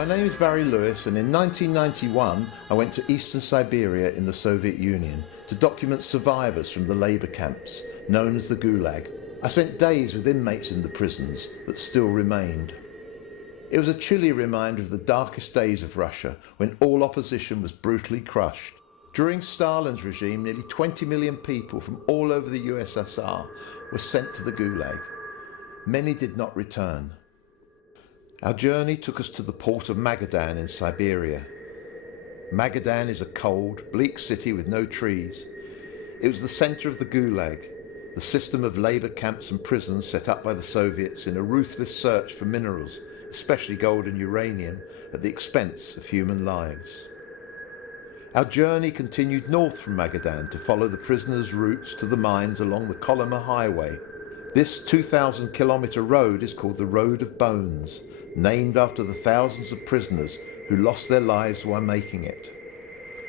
My name is Barry Lewis, and in 1991 I went to eastern Siberia in the Soviet Union to document survivors from the labour camps known as the GULAG. I spent days with inmates in the prisons that still remained. It was a chilly reminder of the darkest days of Russia, when all opposition was brutally crushed. During Stalin's regime, nearly 20 million people from all over the USSR were sent to the GULAG. Many did not return. Our journey took us to the port of Magadan in Siberia. Magadan is a cold, bleak city with no trees. It was the centre of the GULAG, the system of labour camps and prisons set up by the Soviets in a ruthless search for minerals, especially gold and uranium, at the expense of human lives. Our journey continued north from Magadan to follow the prisoners' routes to the mines along the Kolyma Highway. This 2,000-kilometre road is called the Road of Bones, named after the thousands of prisoners who lost their lives while making it,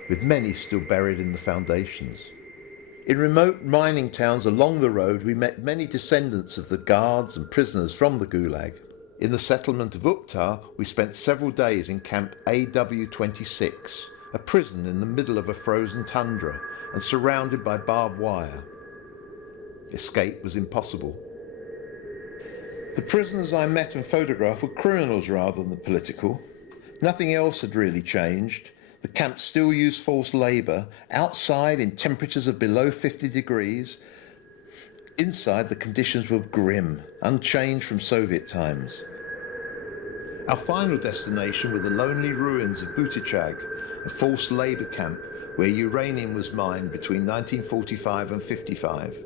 with many still buried in the foundations. In remote mining towns along the road, we met many descendants of the guards and prisoners from the GULAG. In the settlement of Uptar, we spent several days in Camp AW26, a prison in the middle of a frozen tundra and surrounded by barbed wire. Escape was impossible. The prisoners I met and photographed were criminals rather than political. Nothing else had really changed. The camps still used forced labour, outside in temperatures of below 50 degrees. Inside, the conditions were grim, unchanged from Soviet times. Our final destination were the lonely ruins of Butichag, a forced labour camp where uranium was mined between 1945 and 55.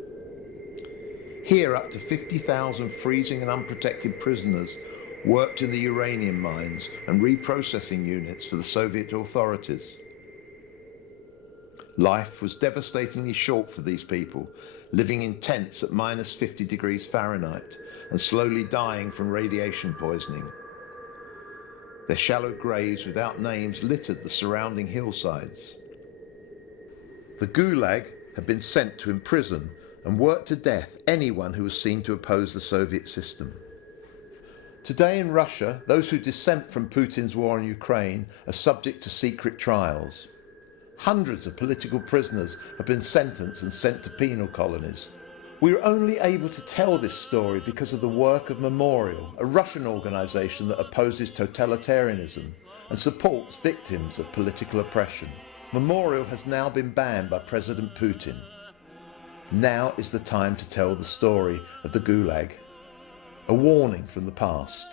Here, up to 50,000 freezing and unprotected prisoners worked in the uranium mines and reprocessing units for the Soviet authorities. Life was devastatingly short for these people, living in tents at minus 50 degrees Fahrenheit and slowly dying from radiation poisoning. Their shallow graves without names littered the surrounding hillsides. The GULAG had been sent to imprison and work to death anyone who was seen to oppose the Soviet system. Today in Russia, those who dissent from Putin's war in Ukraine are subject to secret trials. Hundreds of political prisoners have been sentenced and sent to penal colonies. We are only able to tell this story because of the work of Memorial, a Russian organisation that opposes totalitarianism and supports victims of political oppression. Memorial has now been banned by President Putin. Now is the time to tell the story of the GULAG, a warning from the past.